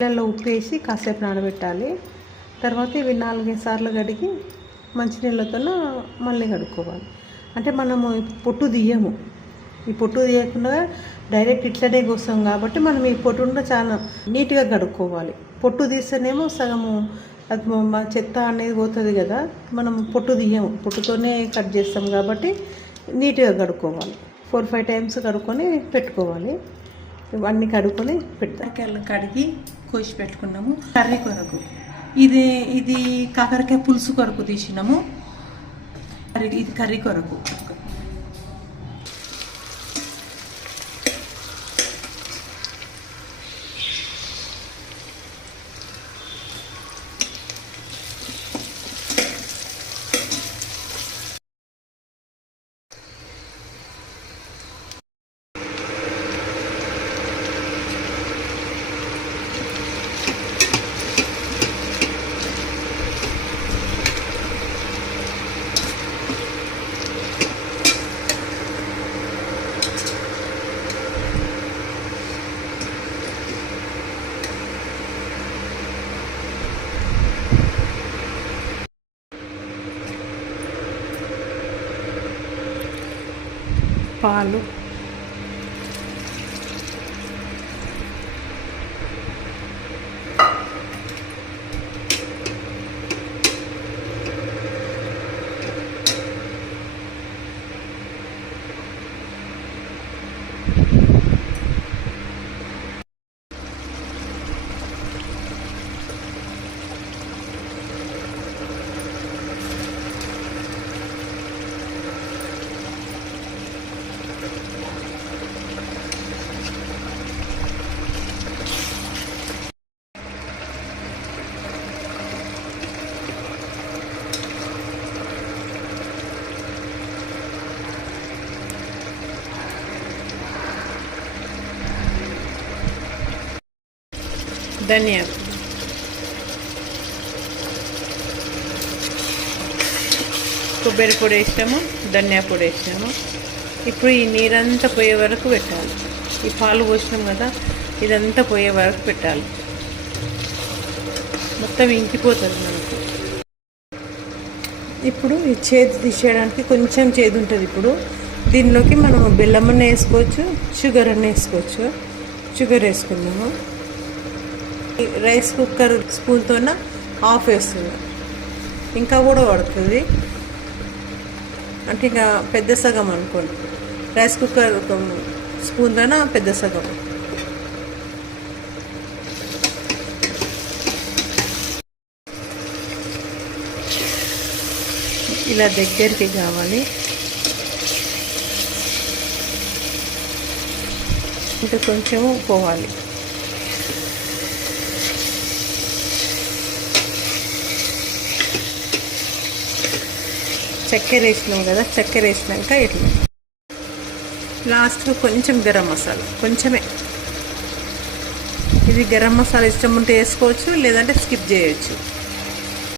నీళ్ళల్లో ఉప్పు వేసి కాసేపు నానబెట్టాలి. తర్వాత ఇవి నాలుగైదు సార్లు కడిగి మంచినీళ్ళతో మళ్ళీ కడుక్కోవాలి. అంటే మనము పొట్టు తీయము. ఈ పొట్టు తీయకుండా డైరెక్ట్ ఇట్లనే కోస్తాం కాబట్టి మనం ఈ పొట్టు చాలా నీట్గా కడుక్కోవాలి. పొట్టు తీస్తేనేమో సగము అది చెత్త అనేది పోతుంది కదా మనం పొట్టు తీయము. పొట్టుతోనే కట్ చేస్తాం కాబట్టి నీట్గా కడుక్కోవాలి. ఫోర్ ఫైవ్ టైమ్స్ కడుక్కొని పెట్టుకోవాలి. ఇవన్నీ కడుక్కొని పెడతాం. కడిగి కోసి పెట్టుకున్నాము కర్రీ కొరకు. ఇది ఇది కాకరకాయ పులుసు కొరకు తీసినాము. ఇది కర్రీ కొరకు. పాలు ధనియాలు కొబ్బరి పొడి వేసినాము ధనియా పొడి వేసినాము ఇప్పుడు ఈ నీరంతా పోయే వరకు పెట్టాలి. ఈ పాలు పోసినాం కదా ఇదంతా పోయే వరకు పెట్టాలి. మొత్తం ఇంకిపోతుంది మనకు. ఇప్పుడు ఈ చేతి తీసేయడానికి కొంచెం చేదు ఉంటుంది ఇప్పుడు. దీనిలోకి మనం బెల్లం అన్న వేసుకోవచ్చు షుగర్ అన్న వేసుకోవచ్చు. షుగర్ వేసుకున్నాము ఈ రైస్ కుక్కర్ స్పూన్తోన ఆఫ్ వేస్తున్నాం ఇంకా కూడా పడుతుంది. అంటే ఇంకా పెద్ద సగం అనుకోండి. రైస్ కుక్కర్ ఒక స్పూన్ దానా పెద్ద సగం. ఇలా దగ్గరికి కావాలి. ఇంకా కొంచెము పోవాలి. చక్కెర వేసినాం కదా చక్కెర వేసినాక ఇట్లా లాస్ట్లో కొంచెం గరం మసాలా కొంచెమే. ఇది గరం మసాలా ఇష్టం ఉంటే వేసుకోవచ్చు లేదంటే స్కిప్ చేయొచ్చు.